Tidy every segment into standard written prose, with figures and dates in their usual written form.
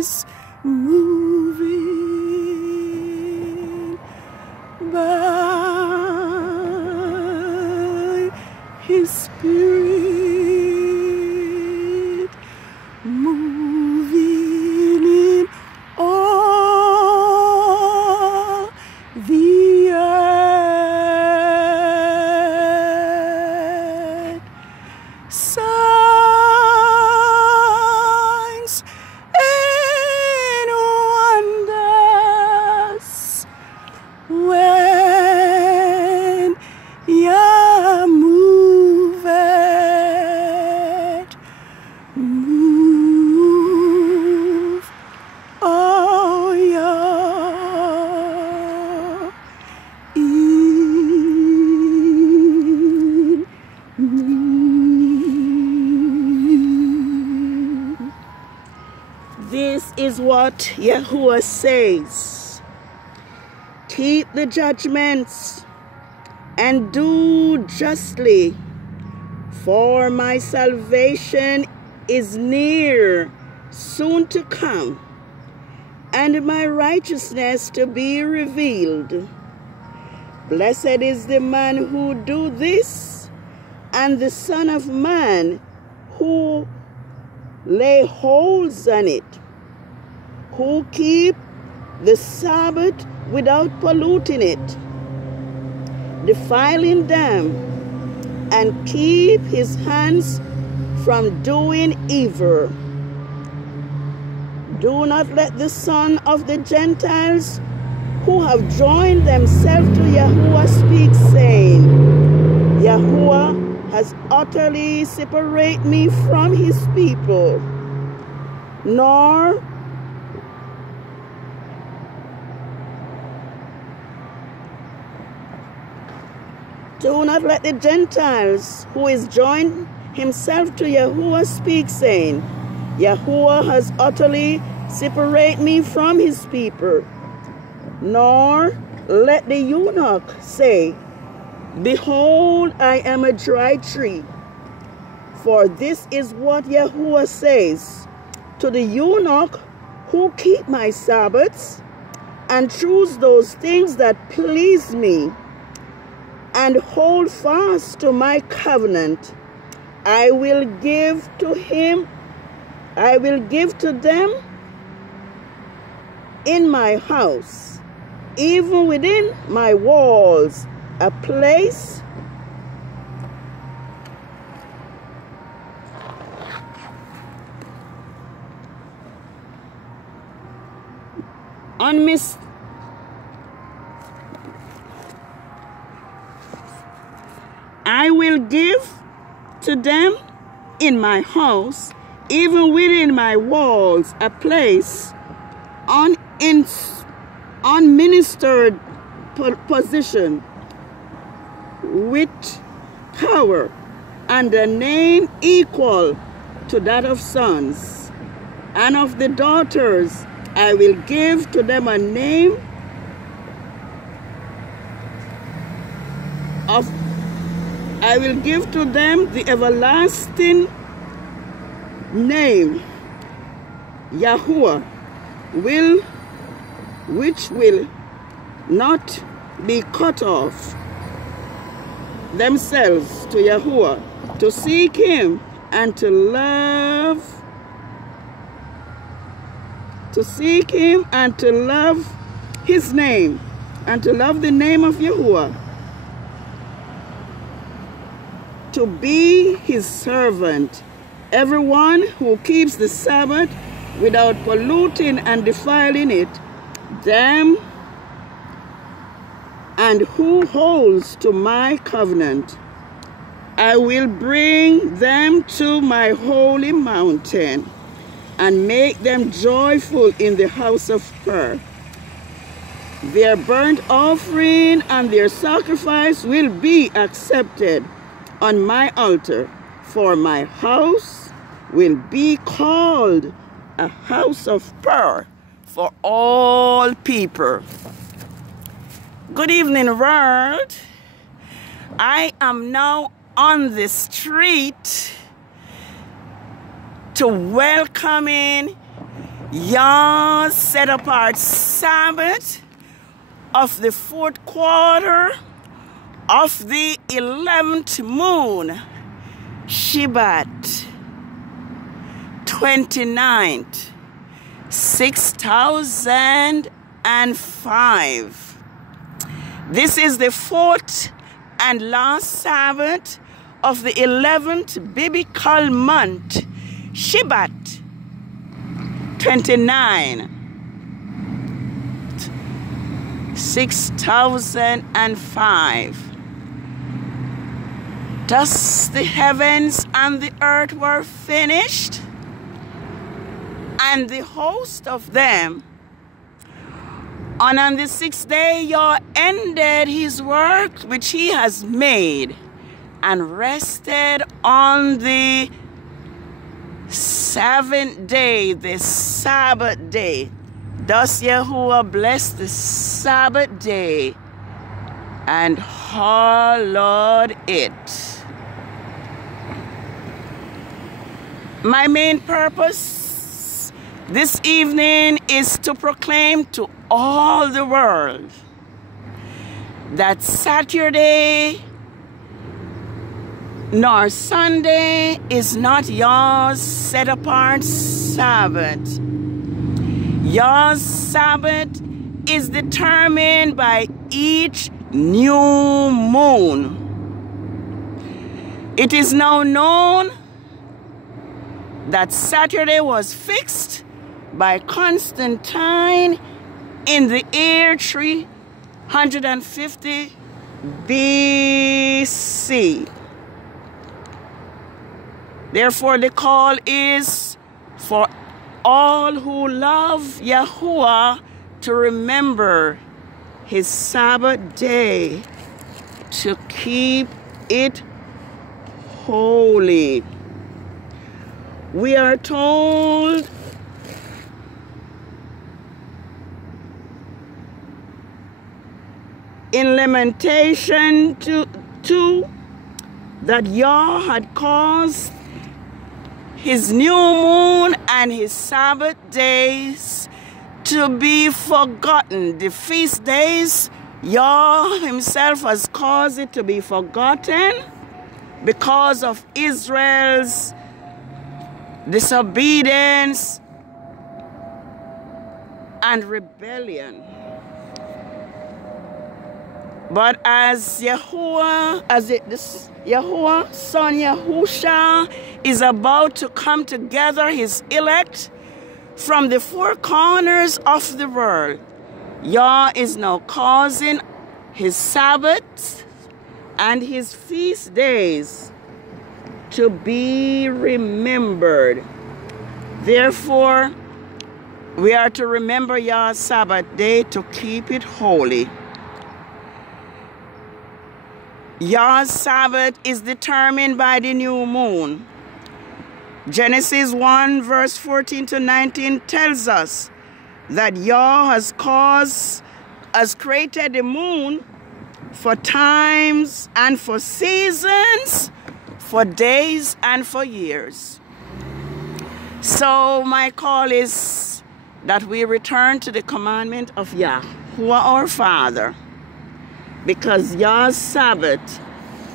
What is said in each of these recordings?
is moving by His Spirit, moving in all the earth. Signs and wonders when Yah moveth, move, oh Yah, in me. This is what Yahuwah says. Keep the judgments and do justly, for my salvation is near, soon to come, and my righteousness to be revealed. Blessed is the man who do this, and the Son of Man who lay holds on it, who keep the Sabbath without polluting it, defiling them, and keep his hands from doing evil. Do not let the son of the Gentiles who have joined themselves to Yahuwah speak, saying, Yahuwah has utterly separated me from his people. Nor do not let the Gentiles who is joined himself to Yahuwah speak, saying, Yahuwah has utterly separated me from his people. Nor let the eunuch say, Behold, I am a dry tree. For this is what Yahuwah says to the eunuch who keep my Sabbaths and choose those things that please me, and hold fast to my covenant. I will give to them in my house, even within my walls, a place I will give to them in my house, even within my walls, a place unministered position, with power and a name equal to that of sons, and of the daughters I will give to them a name I will give to them the everlasting name, Yahuwah, which will not be cut off themselves to Yahuwah, to seek him and to love, his name, and to love the name of Yahuwah, to be his servant. Everyone who keeps the Sabbath without polluting and defiling it, them and who holds to my covenant, I will bring them to my holy mountain and make them joyful in the house of prayer. Their burnt offering and their sacrifice will be accepted on my altar, for my house will be called a house of prayer for all people. Good evening, world. I am now on the street to welcome in Yah's set apart Sabbath of the 4th quarter of the 11th moon, SHEBAT, 29th, 6005. This is the 4th and last Sabbath of the 11th biblical month, SHEBAT, 29, 6005. Thus the heavens and the earth were finished, and the host of them. And on the 6th day Yah ended his work which he has made, and rested on the 7th day, the Sabbath day. Thus Yahuwah blessed the Sabbath day and hallowed it. My main purpose this evening is to proclaim to all the world that Saturday nor Sunday is not Yah's set apart Sabbath. Yah's Sabbath is determined by each new moon. It is now known that Saturday was fixed by Constantine in the year 350 BC. Therefore, the call is for all who love Yahuwah to remember his Sabbath day, to keep it holy. We are told in Lamentation 2 that Yah had caused his new moon and his Sabbath days to be forgotten. The feast days, Yah himself has caused it to be forgotten because of Israel's disobedience and rebellion. But as Yahuwah, Yahuwah, son Yahusha, is about to come together his elect from the 4 corners of the world, Yah is now causing his Sabbaths and his feast days to be remembered. Therefore, we are to remember Yah's Sabbath day to keep it holy. Yah's Sabbath is determined by the new moon. Genesis 1 verse 14 to 19 tells us that Yah has created the moon for times and for seasons, for days and for years. So my call is that we return to the commandment of Yahuwah our Father, because Yah's Sabbath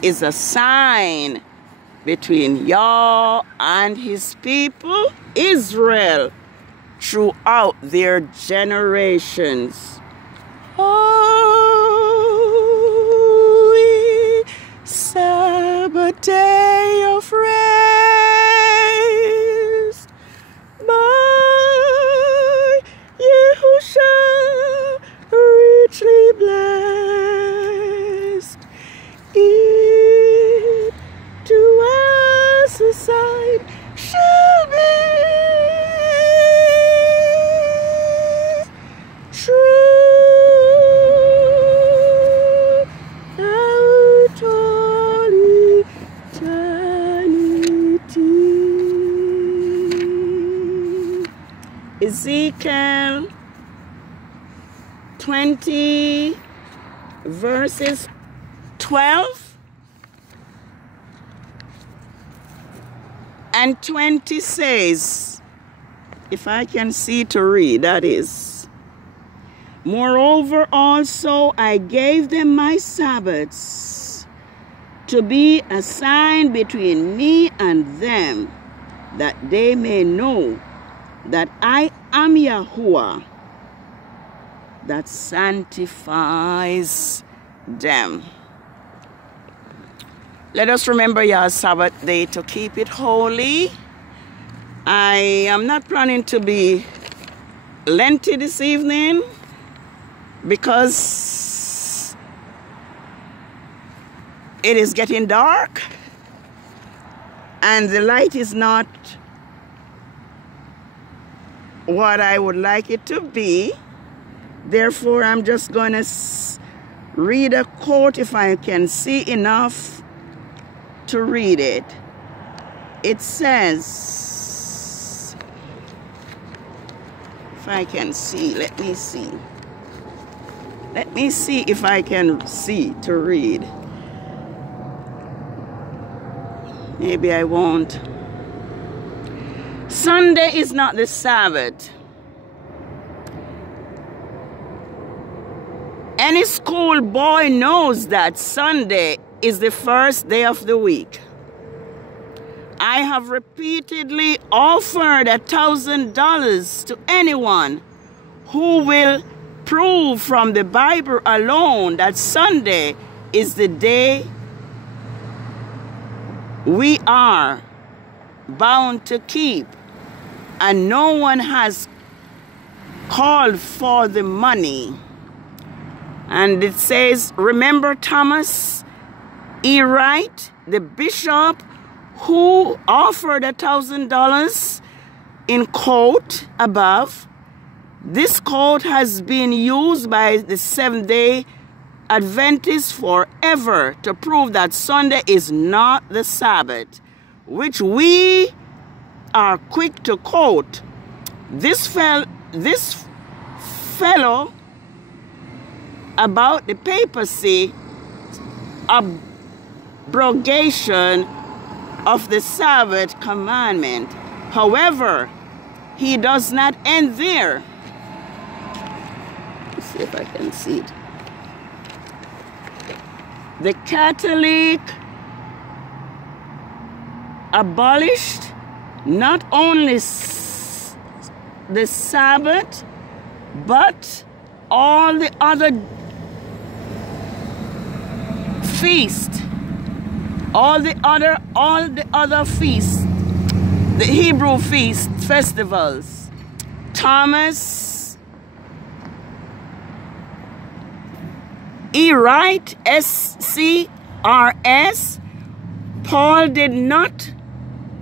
is a sign between Yah and his people, Israel, throughout their generations. Holy Sabbath day of rest, by Yahusha richly blessed, it to us a sign shall be true out all eternity. Ezekiel 20 verses 12 and 20 says, If I can see to read, that is. Moreover, also I gave them my Sabbaths to be a sign between me and them, that they may know that I am Yahuwah, that sanctifies them. Let us remember Yah's Sabbath day to keep it holy. I am not planning to be lengthy this evening because it is getting dark and the light is not what I would like it to be. Therefore, I'm just going to read a quote if I can see enough to read it. It says, if I can see, let me see. Let me see if I can see to read. Maybe I won't. Sunday is not the Sabbath. Any school boy knows that Sunday is the first day of the week. I have repeatedly offered $1,000 to anyone who will prove from the Bible alone that Sunday is the day we are bound to keep, and no one has called for the money. And it says, remember Thomas E. Wright, the bishop who offered $1,000 in quote above. This quote has been used by the Seventh-day Adventists forever to prove that Sunday is not the Sabbath, which we are quick to quote. This fellow about the papacy abrogation of the Sabbath commandment. However, he does not end there. Let's see if I can see it. The Catholic abolished not only the Sabbath, but all the other feasts, all the other feasts, the Hebrew feast festivals. Thomas E. Wright, SCRS, Paul did not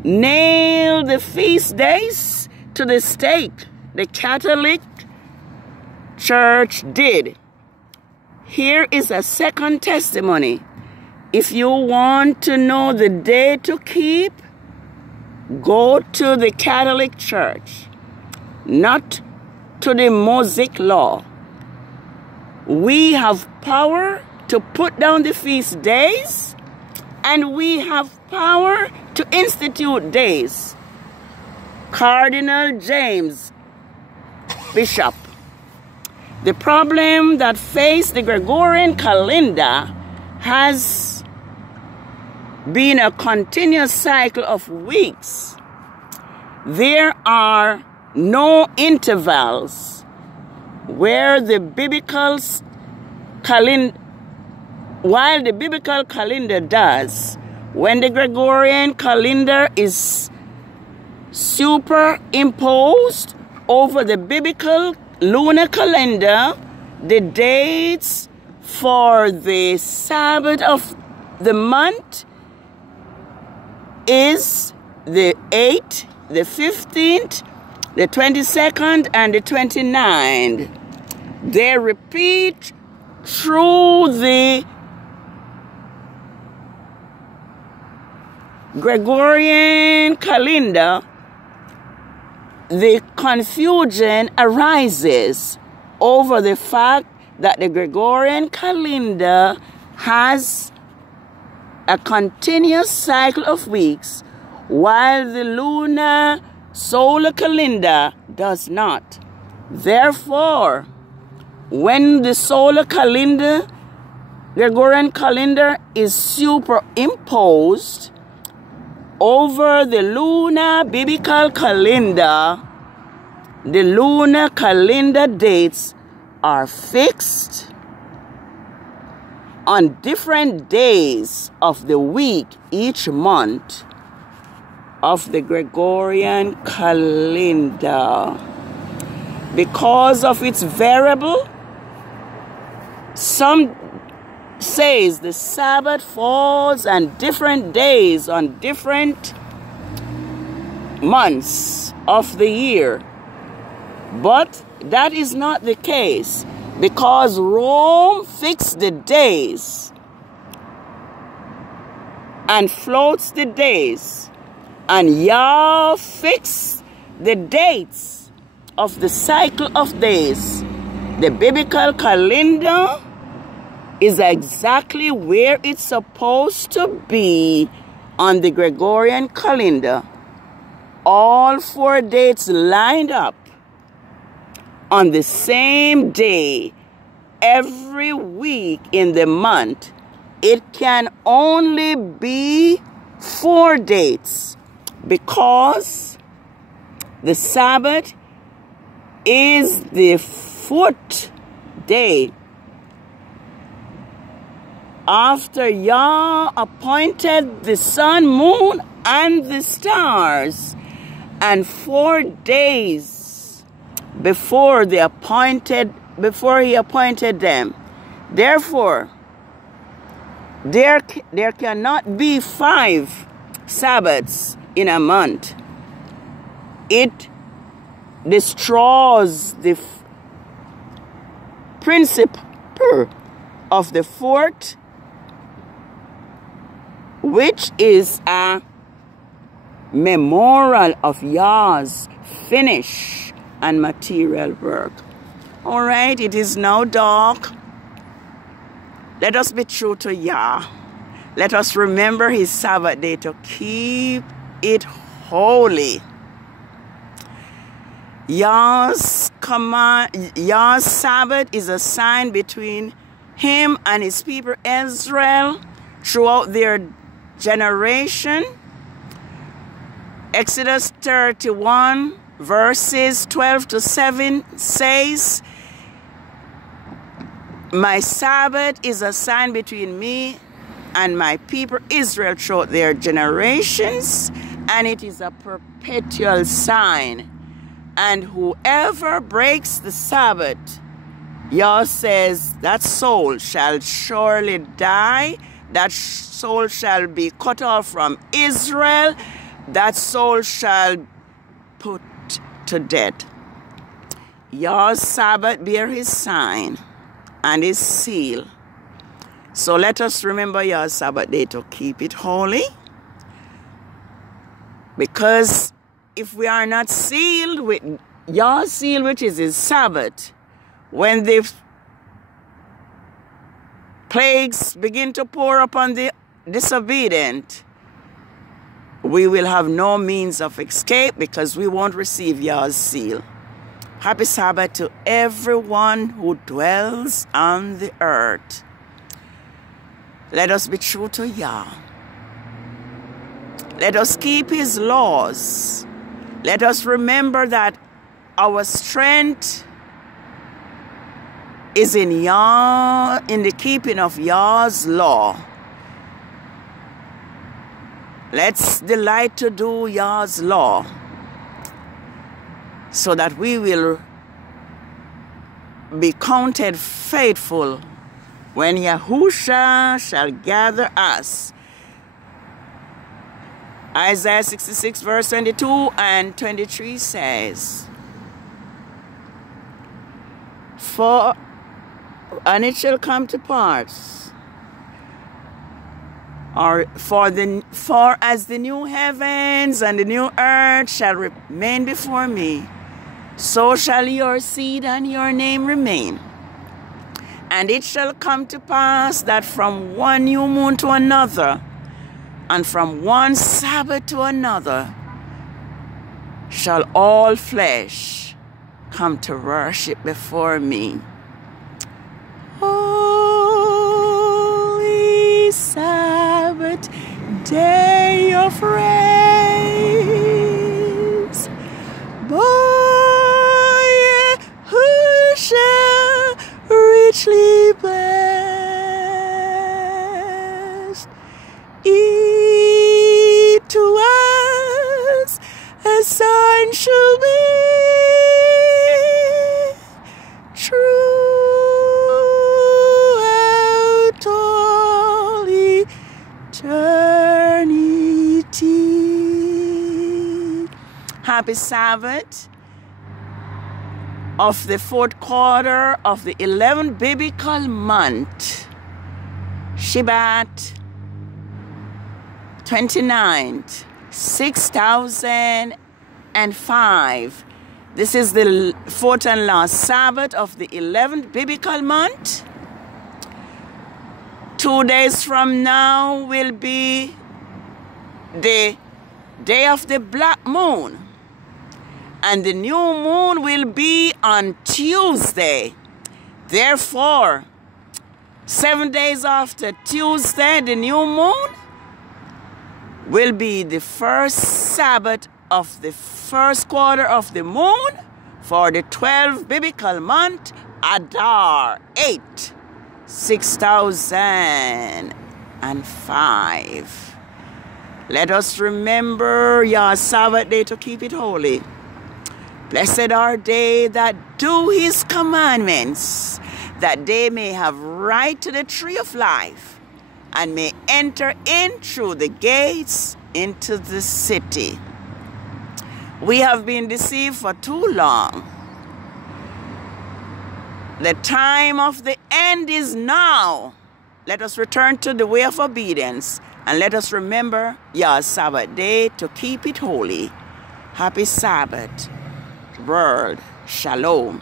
nail the feast days to the stake. The Catholic Church did. Here is a second testimony. If you want to know the day to keep, go to the Catholic Church, not to the Mosaic law. We have power to put down the feast days, and we have power to institute days. Cardinal James, Bishop. The problem that faced the Gregorian calendar has been a continuous cycle of weeks. There are no intervals where the biblical calendar, while the biblical calendar does. When the Gregorian calendar is superimposed over the biblical lunar calendar, the dates for the Sabbath of the month is the 8th, the 15th, the 22nd, and the 29th. They repeat through the Gregorian calendar. The confusion arises over the fact that the Gregorian calendar has a continuous cycle of weeks, while the lunar solar calendar does not. Therefore, when the solar calendar, Gregorian calendar, is superimposed over the lunar biblical calendar, the lunar calendar dates are fixed on different days of the week each month of the Gregorian calendar. Because of its variable, some says the Sabbath falls on different days on different months of the year. But that is not the case, because Rome fixed the days and floats the days, and Yah fixed the dates of the cycle of days. The biblical calendar is exactly where it's supposed to be on the Gregorian calendar. All 4 dates lined up on the same day every week in the month. It can only be 4 dates, because the Sabbath is the 4th day after Yah appointed the sun, moon, and the stars, and 4 days before he appointed them. Therefore, there cannot be 5 Sabbaths in a month. It destroys the principle of the 4th, which is a memorial of Yah's finish and material work. All right, it is now dark. Let us be true to Yah. Let us remember his Sabbath day to keep it holy. Yah's Sabbath is a sign between him and his people Israel throughout their generation. Exodus 31 verses 12 to 7 says, "My Sabbath is a sign between me and my people Israel throughout their generations, and it is a perpetual sign. And whoever breaks the Sabbath," Yah says, "that soul shall surely die. That soul shall be cut off from Israel. That soul shall put to death." Yah's Sabbath bear his sign and his seal. So let us remember Yah's Sabbath day to keep it holy. Because if we are not sealed with Yah's seal, which is his Sabbath, when the plagues begin to pour upon the disobedient, we will have no means of escape, because we won't receive Yah's seal. Happy Sabbath to everyone who dwells on the earth. Let us be true to Yah. Let us keep his laws. Let us remember that our strength is in Yah, in the keeping of Yah's law. Let's delight to do Yah's law, so that we will be counted faithful when Yahusha shall gather us. Isaiah 66 verse 22 and 23 says, and it shall come to pass, for as the new heavens and the new earth shall remain before me, so shall your seed and your name remain. And it shall come to pass that from one new moon to another, and from one Sabbath to another, shall all flesh come to worship before me. Holy Sabbath, day of praise, boy, who shall richly blessed, eat to us a sign shall be throughout all eternity. Happy Sabbath of the fourth quarter of the 11th biblical month, SHEBAT 29th, 6005. This is the fourth and last Sabbath of the 11th biblical month. 2 days from now will be the day of the black moon. And the new moon will be on Tuesday. Therefore, 7 days after Tuesday, the new moon will be the first Sabbath of the first quarter of the moon for the 12th biblical month, Adar 8, 6005. Let us remember Yah's Sabbath day to keep it holy. Blessed are they that do his commandments, that they may have right to the tree of life, and may enter in through the gates into the city. We have been deceived for too long. The time of the end is now. Let us return to the way of obedience, and let us remember Yah's Sabbath day to keep it holy. Happy Sabbath, world. Shalom.